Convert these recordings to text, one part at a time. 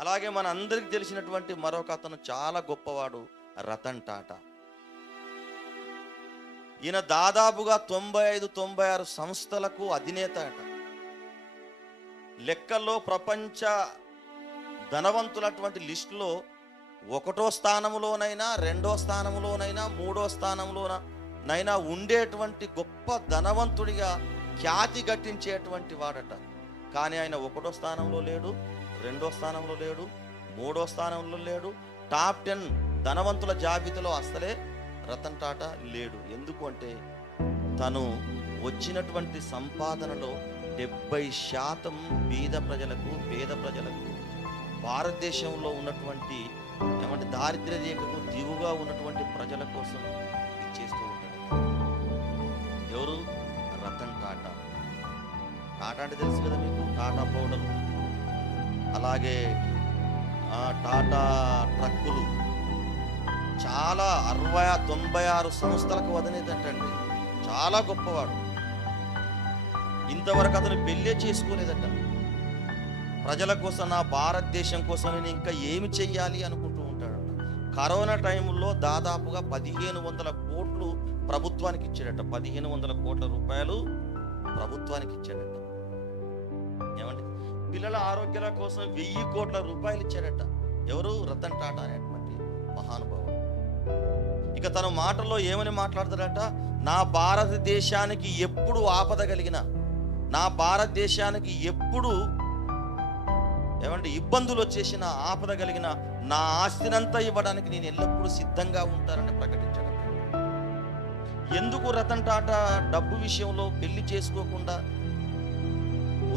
అలాగే మన అందరికి తెలిసినటువంటి మరొక అతను చాలా గొప్పవాడు, రతన్ టాటా. ఈయన దాదాపుగా 95-96 సంస్థలకు అధినేత అట. లెక్కల్లో ప్రపంచ ధనవంతులటువంటి లిస్టులో 1వ స్థానంలోనైనా 2వ స్థానంలోనైనా 3వ స్థానంలోనైనా ఉండేటువంటి గొప్ప ధనవంతుడిగా ఖ్యాతి గట్టించేటువంటి వాడట. కానీ ఆయన 1వ స్థానంలో లేడు, 2వ స్థానంలో లేడు, 3వ స్థానంలో లేడు. టాప్ 10 ధనవంతుల జాబితాలో అసలే రతన్ టాటా లేడు. ఎందుకు అంటే తను వచ్చినటువంటి సంపాదనలో 70% పేద ప్రజలకు భారతదేశంలో ఉన్నటువంటి దారిద్ర్య రేఖకు దిగుగా ఉన్నటువంటి ప్రజల కోసం ఇచ్చేస్తూ ఉంటాడు. ఎవరు? రతన్ టాటా. టాటా అంటే తెలుసు కదా మీకు, టాటా పౌడర్, అలాగే టాటా ట్రక్కులు, చాలా 96 సంస్థలకు అధినేతంటండి. చాలా గొప్పవాడు. ఇంతవరకు అతను పెళ్ళే చేసుకోలేదట. ప్రజల కోసం, నా భారతదేశం కోసం నేను ఇంకా ఏమి చెయ్యాలి అనుకుంటూ ఉంటాడట. కరోనా టైంలో దాదాపుగా 1500 కోట్లు ప్రభుత్వానికి ఇచ్చాడట. 1500 కోట్ల రూపాయలు ప్రభుత్వానికి ఇచ్చాడట. ఏమండి, పిల్లల ఆరోగ్యాల కోసం 1000 కోట్ల రూపాయలు ఇచ్చాడట. ఎవరు? రతన్ టాటా అనేటువంటి మహానుభావుడు. ఇక తన మాటల్లో ఏమని మాట్లాడతాడట? నా భారతదేశానికి ఎప్పుడు ఆపద కలిగిన, నా భారతదేశానికి ఎప్పుడు ఇబ్బందులు వచ్చేసిన, ఆపద కలిగిన, నా ఆస్తినంతా ఇవ్వడానికి నేను ఎల్లప్పుడూ సిద్ధంగా ఉంటానని ప్రకటించాడు. ఎందుకు రతన్ టాటా డబ్బు విషయంలో పెళ్లి చేసుకోకుండా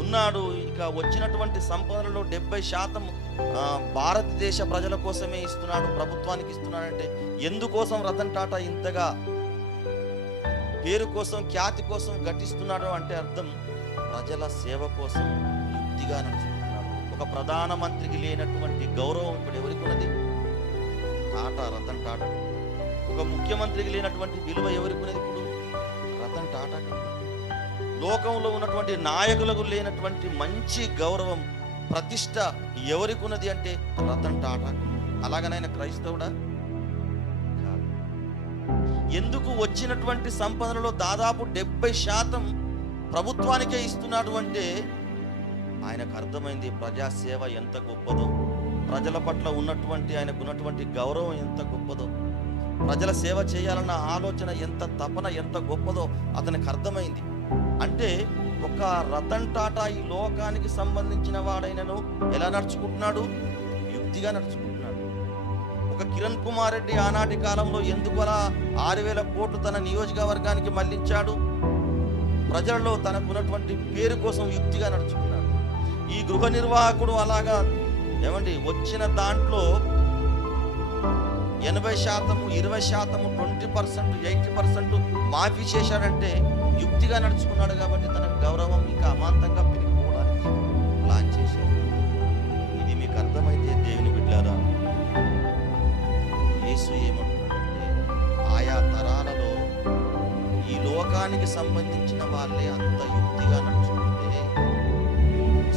ఉన్నాడు? ఇక వచ్చినటువంటి సంపదలలో 70% భారతదేశ ప్రజల కోసమే ఇస్తున్నాడు, ప్రభుత్వానికి ఇస్తున్నాడంటే ఎందుకోసం రతన్ టాటా ఇంతగా పేరు కోసం, ఖ్యాతి కోసం ఘటిస్తున్నాడు అంటే అర్థం ప్రజల సేవ కోసం యుక్తిగా నడుచుకుంటున్నాడు. ఒక ప్రధానమంత్రికి లేనటువంటి గౌరవం ఇప్పుడు ఎవరికి ఉన్నది? రతన్ టాటా. ఒక ముఖ్యమంత్రికి లేనటువంటి విలువ ఎవరికి ఉన్నది? ఇప్పుడు రతన్ టాటాకి. లోకంలో ఉన్నటువంటి నాయకులకు లేనటువంటి మంచి గౌరవం, ప్రతిష్ట ఎవరికి ఉన్నది అంటే రతన్ టాటా. అలాగనైనా క్రైస్తవుడా? ఎందుకు వచ్చినటువంటి సంపదనలో దాదాపు 70% ప్రభుత్వానికే ఇస్తున్నాడు అంటే ఆయనకు అర్థమైంది ప్రజాసేవ ఎంత గొప్పదో, ప్రజల పట్ల ఆయనకు ఉన్నటువంటి గౌరవం ఎంత గొప్పదో, ప్రజల సేవ చేయాలన్న ఆలోచన ఎంత తపన ఎంత గొప్పదో అతనికి అర్థమైంది. అంటే ఒక రతన్ టాటా ఈ లోకానికి సంబంధించిన వాడైనను ఎలా నడుచుకుంటున్నాడు? యుక్తిగా నడుచుకుంటున్నాడు. ఒక కిరణ్ కుమార్ రెడ్డి ఆనాటి కాలంలో ఎందుకు అలా 6000 కోట్లు తన నియోజకవర్గానికి మళ్లించాడు? ప్రజల్లో తనకున్నటువంటి పేరు కోసం యుక్తిగా నడుచుకున్నాడు. ఈ గృహ నిర్వాహకుడు అలాగా వచ్చిన దాంట్లో 80%, 20%, 20%, 80% మాఫీ చేశాడంటే యుక్తిగా నడుచుకున్నాడు. కాబట్టి తన గౌరవం ఇంకా అమాంతంగా పెరిగిపోవడానికి ప్లాన్ చేశాడు. ఇది మీకు అర్థమైతే దేవుని బిడ్డలారా, యేసు ఏమంటున్నాడంటే ఆయా తరాలలో ఈ లోకానికి సంబంధించిన వాళ్ళే అంత యుక్తిగా నడుచుకుంటే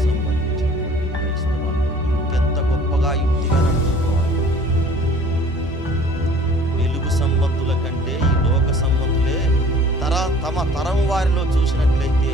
సంబంధించినటువంటి క్రైస్తవాలు ఇంకెంత గొప్పగా యుక్తిగా నడుచుకోవాలి. వెలుగు సంబంధుల కంటే ఈ లోక సంబంధులే తమ తరం వారిలో చూసినట్లయితే